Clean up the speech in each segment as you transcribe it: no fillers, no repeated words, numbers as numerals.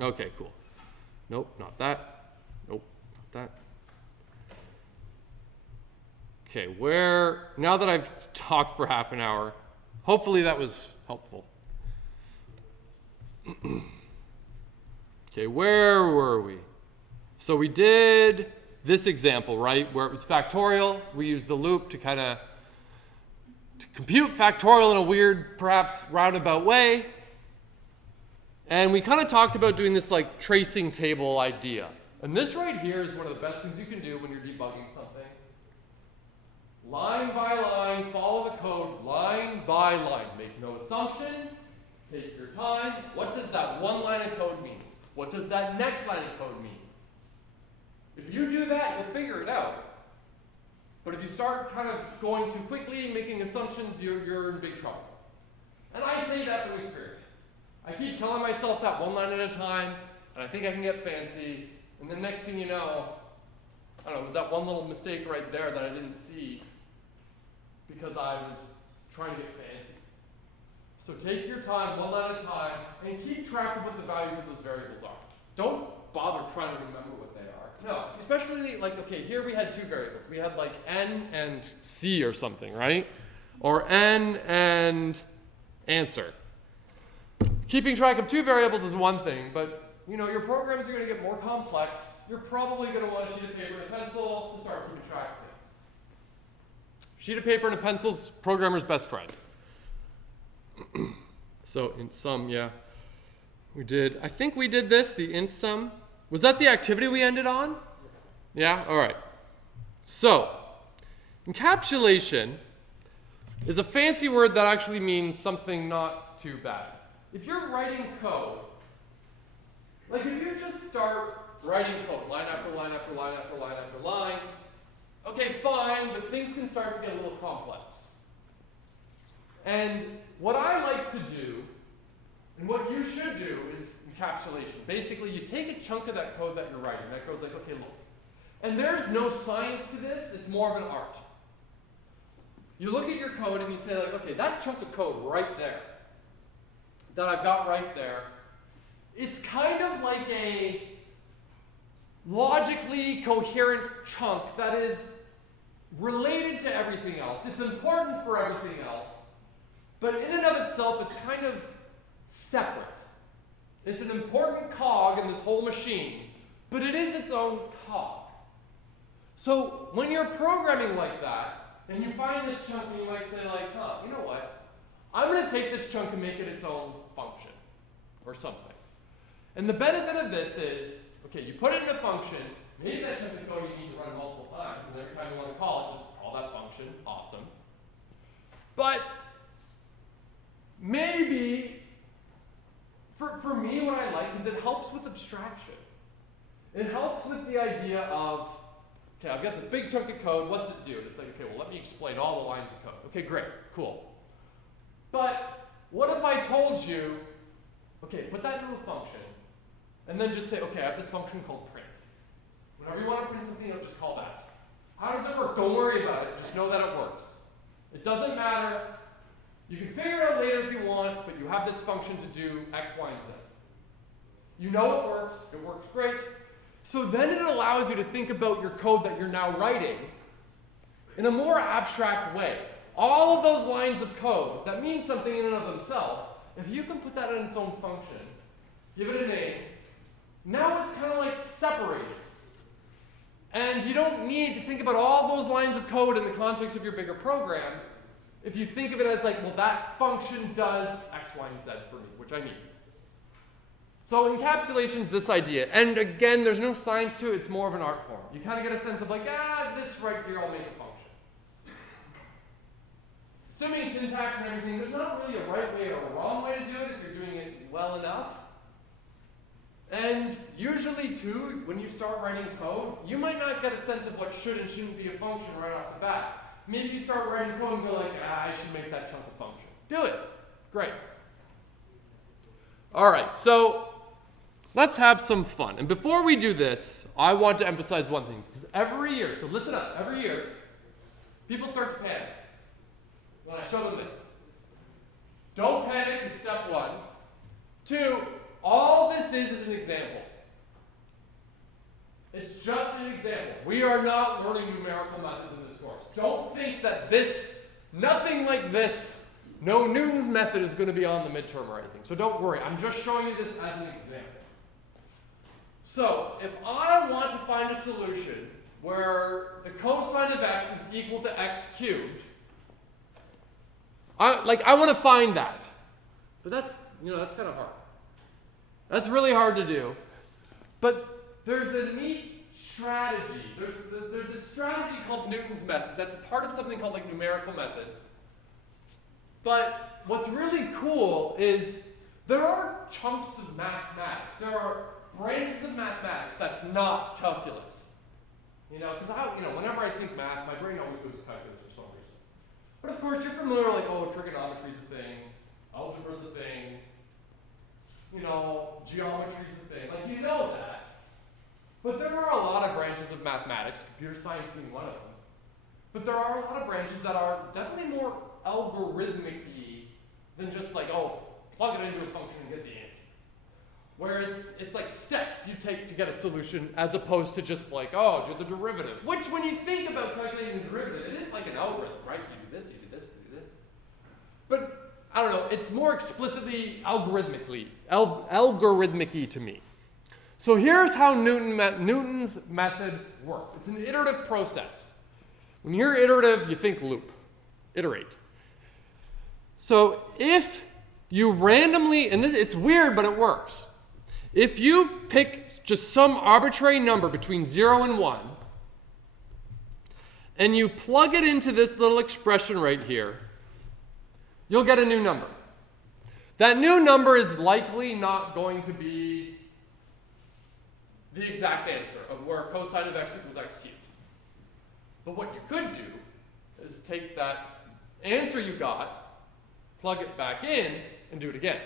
Okay, cool. Nope, not that. Nope, not that. Okay, now that I've talked for half an hour, hopefully that was helpful. Okay, where were we? So we did this example, right, where it was factorial. We used the loop to compute factorial in a weird, perhaps roundabout way. And we kind of talked about doing this like tracing table idea. And this right here is one of the best things you can do when you're debugging something. Line by line, follow the code line by line. Make no assumptions, take your time. What does that one line of code mean? What does that next line of code mean? If you do that, you'll figure it out. But if you start kind of going too quickly, making assumptions, you're in big trouble. And I say that from experience. I keep telling myself that one line at a time, and I think I can get fancy, and the next thing you know, I don't know, it was that one little mistake right there that I didn't see because I was trying to get fancy. So take your time, one line at a time, and keep track of what the values of those variables are. Don't bother trying to remember what they are. No, especially like, okay, here we had two variables. We had like n and c or something, right? Or n and answer. Keeping track of two variables is one thing, but you know, your programs are going to get more complex. You're probably going to want a sheet of paper and a pencil to start keeping track of things. Sheet of paper and a pencil's programmer's best friend. So in sum, yeah, I think we did this, the int sum. Was that the activity we ended on? Yeah, all right. So encapsulation is a fancy word that actually means something not too bad. If you're writing code, like if you just start writing code, line after line after line after line after line, okay, fine, but things can start to get a little complex. And what I like to do, and what you should do, is encapsulation. Basically, you take a chunk of that code that you're writing, that goes like, okay, look. And there's no science to this, it's more of an art. You look at your code and you say like, okay, that chunk of code right there, that I've got right there, it's kind of like a logically coherent chunk that is related to everything else. It's important for everything else, but in and of itself, it's kind of separate. It's an important cog in this whole machine, but it is its own cog. So when you're programming like that, and you find this chunk and you might say like, you know what? I'm going to take this chunk and make it its own function or something. And the benefit of this is, okay, you put it in a function, maybe that chunk of code you need to run multiple times, and every time you want to call it, just call that function, awesome. But maybe, for me, what I like is it helps with abstraction. It helps with the idea of, okay, I've got this big chunk of code, what's it do? And it's like, okay, well, let me explain all the lines of code. Okay, great, cool. But what if I told you, okay, put that into a function, and then just say, okay, I have this function called print. Whenever you want to print something, just call that. How does it work? Don't worry about it. Just know that it works. It doesn't matter. You can figure it out later if you want, but you have this function to do X, Y, and Z. You know it works great. So then it allows you to think about your code that you're now writing in a more abstract way. All of those lines of code that mean something in and of themselves, if you can put that in its own function, give it a name, now it's kind of like separated. And you don't need to think about all those lines of code in the context of your bigger program if you think of it as like, well, that function does X, Y, and Z for me, which I need. So encapsulation is this idea. And again, there's no science to it, it's more of an art form. You kind of get a sense of like, this right here, I'll make a function. Assuming syntax and everything, there's not really a right way or a wrong way to do it if you're doing it well enough. And usually, too, when you start writing code, you might not get a sense of what should and shouldn't be a function right off the bat. Maybe you start writing code and go like, I should make that chunk a function. Do it. Great. All right, so let's have some fun. And before we do this, I want to emphasize one thing. Because every year, so listen up, every year, people start to panic when I show them this. Don't panic is step one. 2, all this is an example. It's just an example. We are not learning numerical methods in this course. Don't think that nothing like this, no Newton's method is going to be on the midterm or anything. So don't worry. I'm just showing you this as an example. So if I want to find a solution where the cosine of x is equal to x cubed, I want to find that. But that's kind of hard. That's really hard to do. But there's a neat strategy. There's this strategy called Newton's method that's part of something called like numerical methods. But what's really cool is there are chunks of mathematics. There are branches of mathematics that's not calculus. Because whenever I think math, my brain always goes to calculus for some reason. But of course, you're familiar, like, trigonometry is a thing, algebra is a thing, geometry is a thing. Like, you know that. But there are a lot of branches of mathematics, computer science being one of them. But there are a lot of branches that are definitely more algorithmic-y than just like, plug it into a function and get the answer. Where it's like steps you take to get a solution as opposed to just like, do the derivative. Which when you think about calculating the derivative, it is like an algorithm, right? You do this, you do this, you do this. But I don't know, it's more explicitly algorithmic-y to me. So here's how Newton's method works. It's an iterative process. When you're iterative, you think loop. Iterate. So if you randomly, and it's weird, but it works. If you pick just some arbitrary number between 0 and 1, and you plug it into this little expression right here, you'll get a new number. That new number is likely not going to be the exact answer of where cosine of x equals x cubed. But what you could do is take that answer you got, plug it back in, and do it again.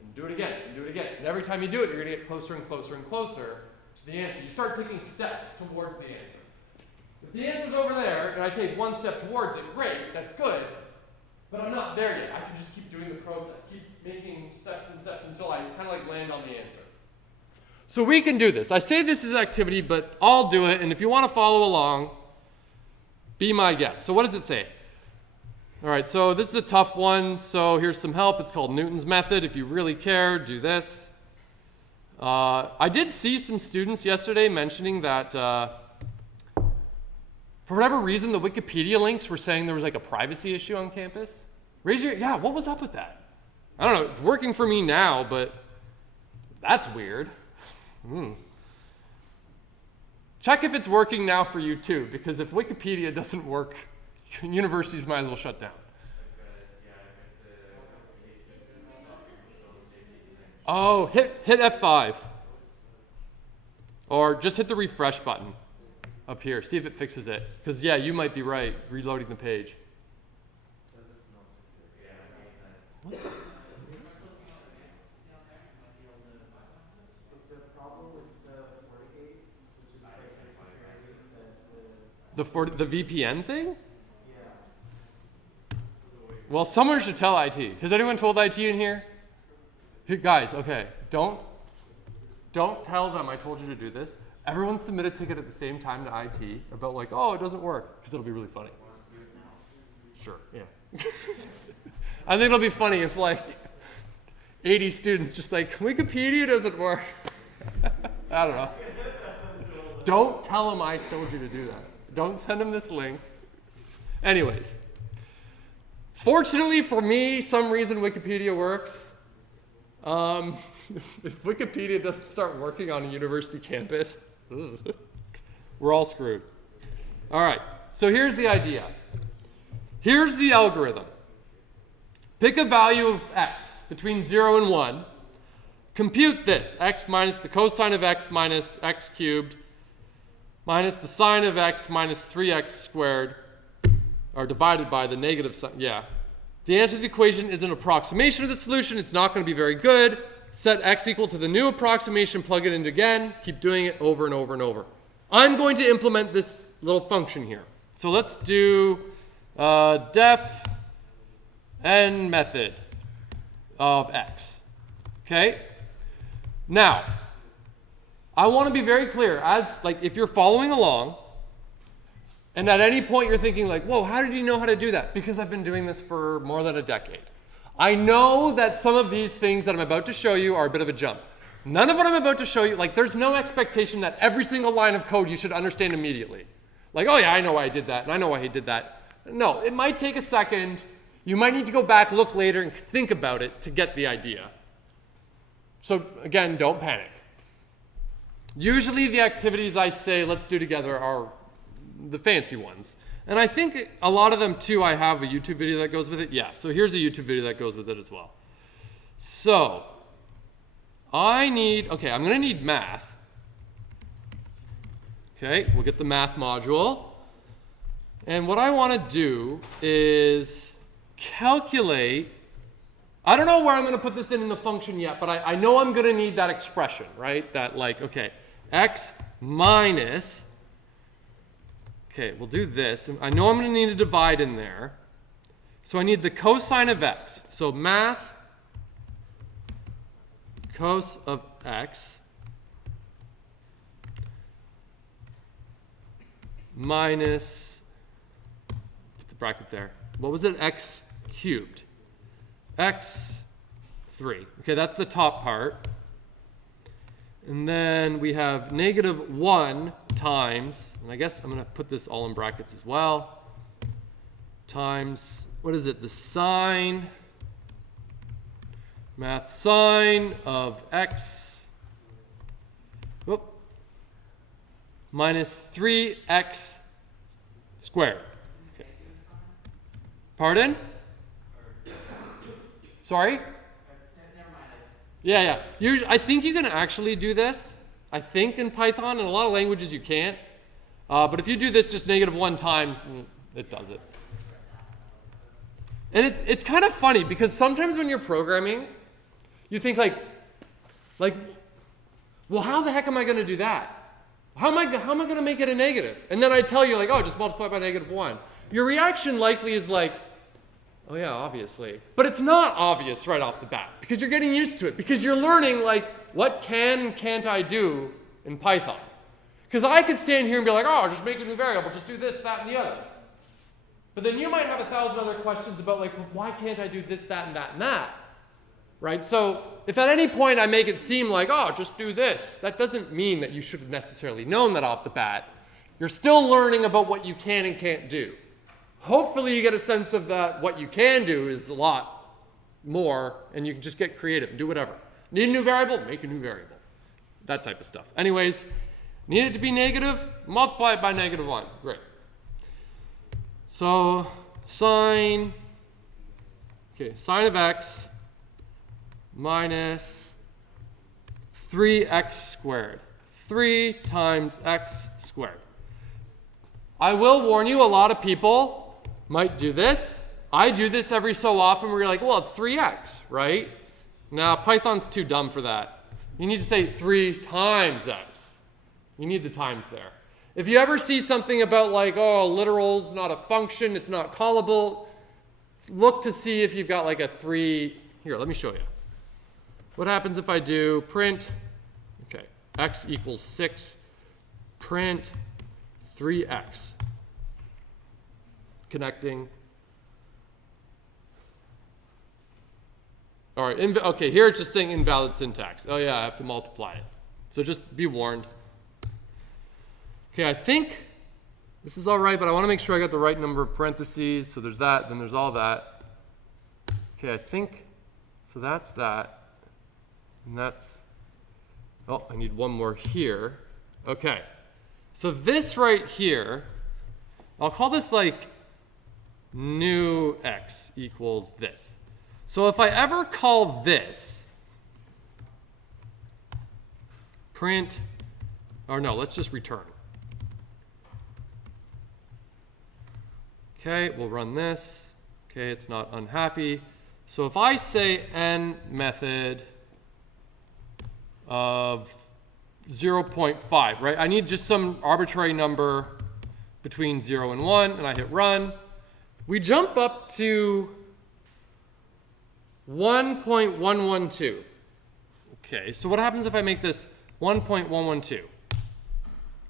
And do it again, and do it again. And every time you do it, you're going to get closer and closer and closer to the answer. You start taking steps towards the answer. If the answer's over there, and I take one step towards it, great, that's good. But I'm not there yet. I can just keep doing the process, keep making steps and steps until I kind of like land on the answer. So we can do this. I say this is an activity, but I'll do it. And if you want to follow along, be my guest. So what does it say? All right, so this is a tough one. So here's some help. It's called Newton's method. If you really care, do this. I did see some students yesterday mentioning that for whatever reason, the Wikipedia links were saying there was like a privacy issue on campus. What was up with that? I don't know. It's working for me now, but that's weird. Check if it's working now for you too, because if Wikipedia doesn't work, universities might as well shut down. Oh, hit F5. Or just hit the refresh button up here. See if it fixes it. Because, you might be right, reloading the page. What the VPN thing? Well, someone should tell IT. Has anyone told IT in here? Hey, guys, okay, don't tell them I told you to do this. Everyone submit a ticket at the same time to IT about like, it doesn't work, because it'll be really funny. Sure, yeah. I think it'll be funny if like 80 students just like, Wikipedia doesn't work. I don't know. Don't tell them I told you to do that. Don't send them this link. Anyways. Fortunately for me, some reason Wikipedia works. If Wikipedia doesn't start working on a university campus, we're all screwed. All right, so here's the idea. Here's the algorithm. Pick a value of x between 0 and 1. Compute this, x minus the cosine of x minus x cubed minus the sine of x minus 3x squared, or divided by the negative sign. The answer to the equation is an approximation of the solution. It's not going to be very good. Set x equal to the new approximation, plug it in again, keep doing it over and over and over. I'm going to implement this little function here. So let's do def n method of x. Okay, Now, I want to be very clear, as like if you're following along, and at any point you're thinking like, whoa, how did you know how to do that? Because I've been doing this for more than a decade. I know that some of these things that I'm about to show you are a bit of a jump. None of what I'm about to show you, like there's no expectation that every single line of code you should understand immediately. Like, oh yeah, I know why I did that, and I know why he did that. No, it might take a second. You might need to go back, look later, and think about it to get the idea. So again, don't panic. Usually the activities I say let's do together are the fancy ones. And I think a lot of them too, I have a YouTube video that goes with it. Yeah, so here's a YouTube video that goes with it as well. So I'm gonna need math. Okay, we'll get the math module. And what I wanna do is calculate, I don't know where I'm gonna put this in the function yet, but I know I'm gonna need that expression, right? That like, okay, x minus, okay, we'll do this. I know I'm going to need a divide in there. So I need the cosine of x. So math cos of x minus, put the bracket there. What was it? X cubed. X3. Okay, that's the top part. And then we have -1 times, and I guess I'm going to put this all in brackets as well, times, what is it, the sine, math sine of x, whoop, minus 3x squared. Okay. Pardon? Sorry? Yeah. Usually, I think you can actually do this. I think in Python, in a lot of languages you can't. But if you do this just -1 times, it does it. And it's kind of funny because sometimes when you're programming, you think like, well, how the heck am I going to do that? How am I going to make it a negative? And then I tell you like, oh, just multiply by -1. Your reaction likely is like, oh yeah, obviously. But it's not obvious right off the bat because you're getting used to it, because you're learning like what can and can't I do in Python. Because I could stand here and be like, oh, just make a new variable, just do this, that, and the other. But then you might have 1,000 other questions about like, well, why can't I do this, that, and that, and that? Right? So if at any point I make it seem like, oh, just do this, that doesn't mean that you should have necessarily known that off the bat. You're still learning about what you can and can't do. Hopefully you get a sense of that what you can do is a lot more, and you can just get creative and do whatever. Need a new variable? Make a new variable. That type of stuff. Anyways, need it to be negative? Multiply it by -1. Great. So sine of x minus 3x squared. 3 times x squared. I will warn you, a lot of people might do this. I do this every so often where you're like, well, it's 3x, right? Now, Python's too dumb for that. You need to say 3 times x. You need the times there. If you ever see something about like, oh, literal's not a function, it's not callable, look to see if you've got like a 3. Here, let me show you. What happens if I do print, okay, x equals 6, print 3x. Connecting. All right, okay, here it's just saying invalid syntax. Oh yeah, I have to multiply it. So just be warned. Okay, I think this is all right, but I want to make sure I got the right number of parentheses. So there's that, then there's all that. Okay, I think, so that's that. And that's, oh, I need one more here. Okay, so this right here, I'll call this like new x equals this. So if I ever call this print, or no, let's just return. Okay, we'll run this. Okay, it's not unhappy. So if I say n method of 0.5, right? I need just some arbitrary number between 0 and 1, and I hit run. We jump up to 1.112. Okay, so what happens if I make this 1.112?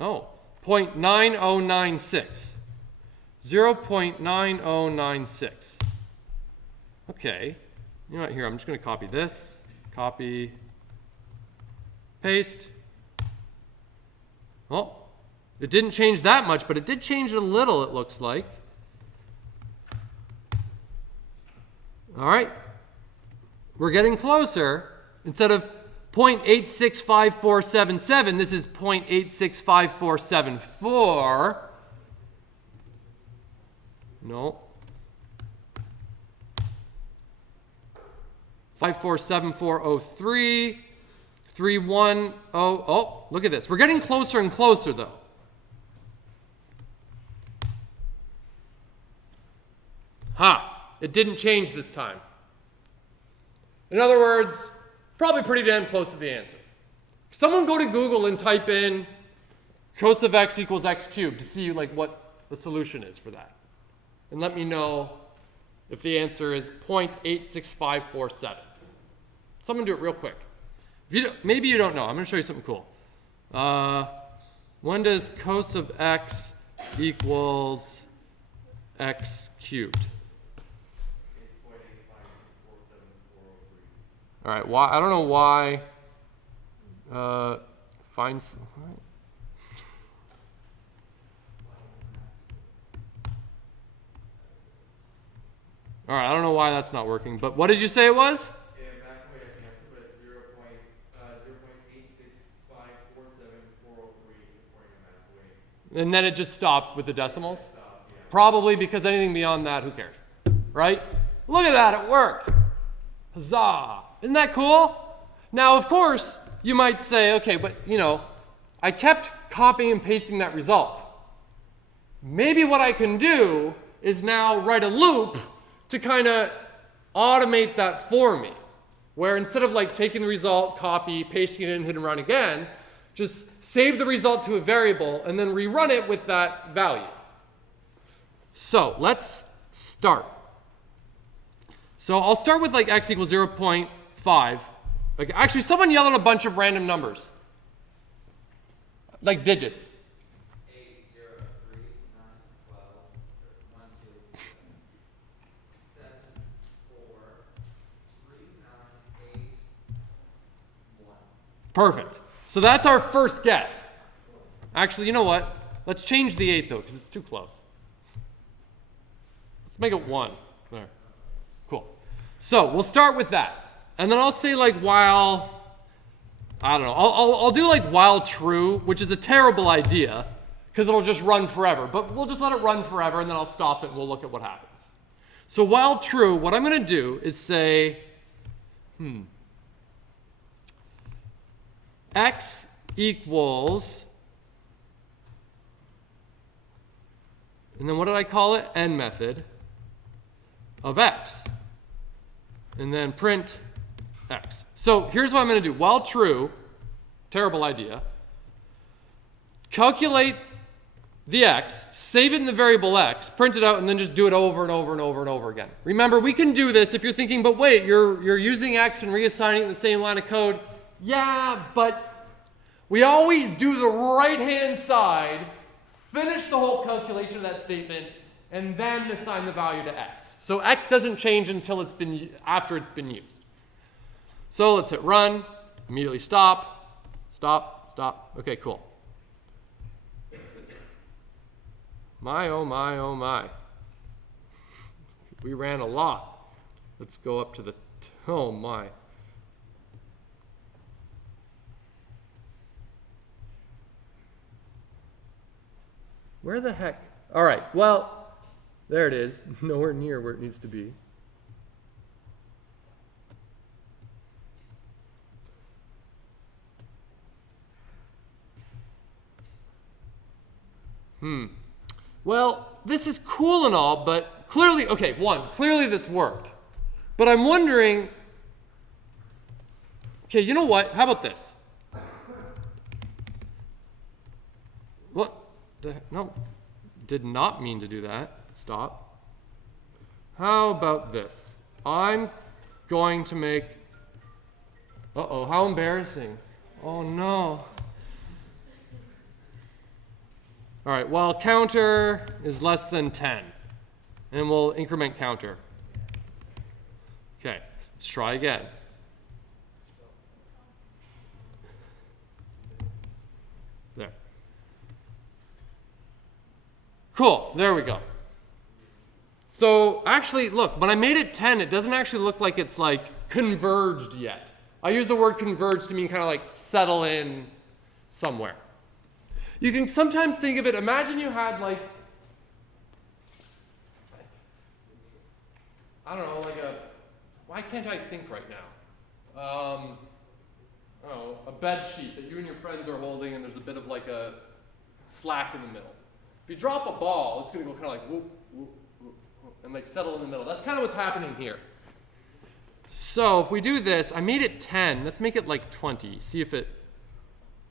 Oh, 0.9096. 0.9096. Okay, you know what, here, I'm just going to copy this. Copy, paste. Oh, it didn't change that much, but it did change it a little, it looks like. All right, we're getting closer. Instead of 0.865477, this is 0.865474. No. 547403. 310. Oh, look at this. We're getting closer and closer, though. It didn't change this time. In other words, probably pretty damn close to the answer. Someone go to Google and type in cos of x equals x cubed to see like what the solution is for that. And let me know if the answer is 0.86547. Someone do it real quick. If you maybe you don't know. I'm going to show you something cool. When does cos of x equals x cubed? All right, why? I don't know why. Find. All right, I don't know why that's not working. But what did you say it was? Yeah, back way I can answer, but it's 0.865474403. And then it just stopped with the decimals. Yeah. Probably because anything beyond that, who cares, right? Look at that, it worked. Huzzah! Isn't that cool? Now, of course, you might say, okay, but you know, I kept copying and pasting that result. Maybe what I can do is now write a loop to kind of automate that for me, where instead of like taking the result, copy, pasting it in, hit and run again, just save the result to a variable and then rerun it with that value. So let's start. So I'll start with like x equals 0.5. Like actually, someone yell out a bunch of random numbers, like digits. 8, 0, 3, 9, 12, 1, 2, 7, 4, 3, 9, 8, 1. Perfect. So that's our first guess. Actually, you know what? Let's change the 8 though, because it's too close. Let's make it 1. There. Cool. So we'll start with that. And then I'll say like while, I don't know, I'll do like while true, which is a terrible idea because it'll just run forever. But we'll just let it run forever and then I'll stop it and we'll look at what happens. So while true, what I'm going to do is say, x equals, and then what did I call it? N method of x. And then print x. So here's what I'm going to do. While true, terrible idea, calculate the x, save it in the variable x, print it out, and then just do it over and over and over and over again. Remember, we can do this if you're thinking, but wait, you're using x and reassigning it in the same line of code. Yeah, but we always do the right-hand side, finish the whole calculation of that statement, and then assign the value to x. So x doesn't change until after it's been used. So let's hit run, immediately stop, stop, stop. Okay, cool. My, oh my, oh my. We ran a lot. Let's go up to the, oh my. Where the heck? All right, well, there it is. Nowhere near where it needs to be. Well, this is cool and all, but clearly, okay, clearly this worked. But I'm wondering, okay, you know what? How about this? What? No, did not mean to do that. Stop. How about this? I'm going to make Uh-oh, how embarrassing. Oh no. All right, well, counter is less than 10. And we'll increment counter. Okay, let's try again. There. Cool, there we go. So actually, look, when I made it 10, it doesn't actually look like it's like converged yet. I use the word converged to mean kind of like settle in somewhere. You can sometimes think of it, imagine you had like, I don't know, like why can't I think right now? I don't know, a bed sheet that you and your friends are holding and there's a bit of like a slack in the middle. If you drop a ball, it's gonna go kind of like whoop, whoop, whoop, whoop, and like settle in the middle. That's kind of what's happening here. So if we do this, I made it 10, let's make it like 20, see if it,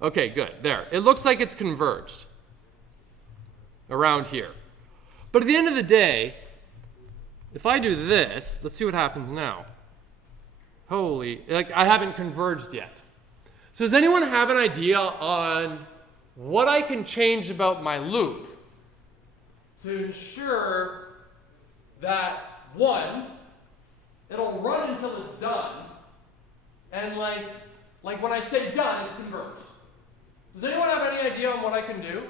okay, good, there. It looks like it's converged around here. But at the end of the day, if I do this, let's see what happens now. Holy, like I haven't converged yet. So does anyone have an idea on what I can change about my loop to ensure that, one, it'll run until it's done, and like when I say done, it's converged. Does anyone have any idea on what I can do?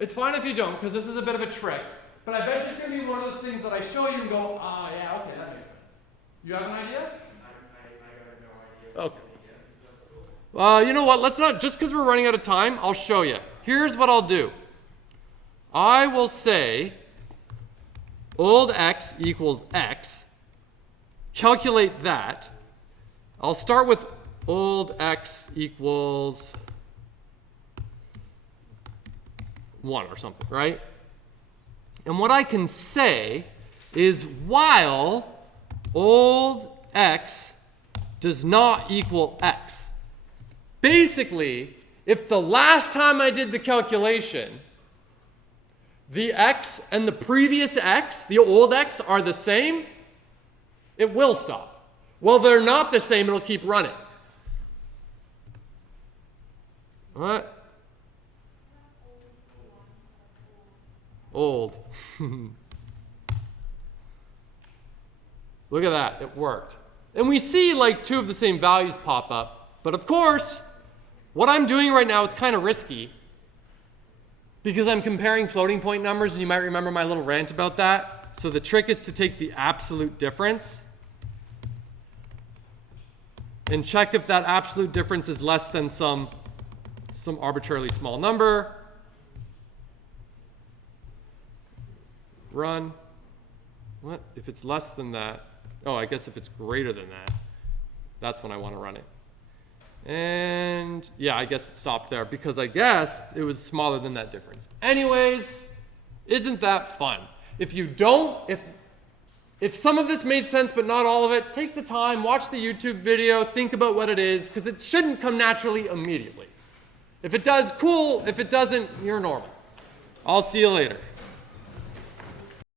It's fine if you don't, because this is a bit of a trick, but I bet it's going to be one of those things that I show you and go, ah, yeah, okay, that makes sense. You have an idea? I got no idea. Okay. You know what, let's not, just because we're running out of time, I'll show you. Here's what I'll do. I will say old x equals x, calculate that. I'll start with old x equals 1 or something, right? And what I can say is while old x does not equal x. Basically, if the last time I did the calculation, the x and the previous x, the old x, are the same, it will stop. Well, they're not the same, it'll keep running. What? Old. Look at that, it worked. And we see like 2 of the same values pop up, but of course, what I'm doing right now is kind of risky because I'm comparing floating point numbers, and you might remember my little rant about that. So the trick is to take the absolute difference and check if that absolute difference is less than some arbitrarily small number. Run. What? If it's less than that, oh, I guess if it's greater than that, that's when I want to run it. And yeah, I guess it stopped there because I guess it was smaller than that difference. Anyways, isn't that fun? If you don't, if some of this made sense but not all of it, take the time, watch the YouTube video, think about what it is, because it shouldn't come naturally immediately. If it does, cool. If it doesn't, you're normal. I'll see you later.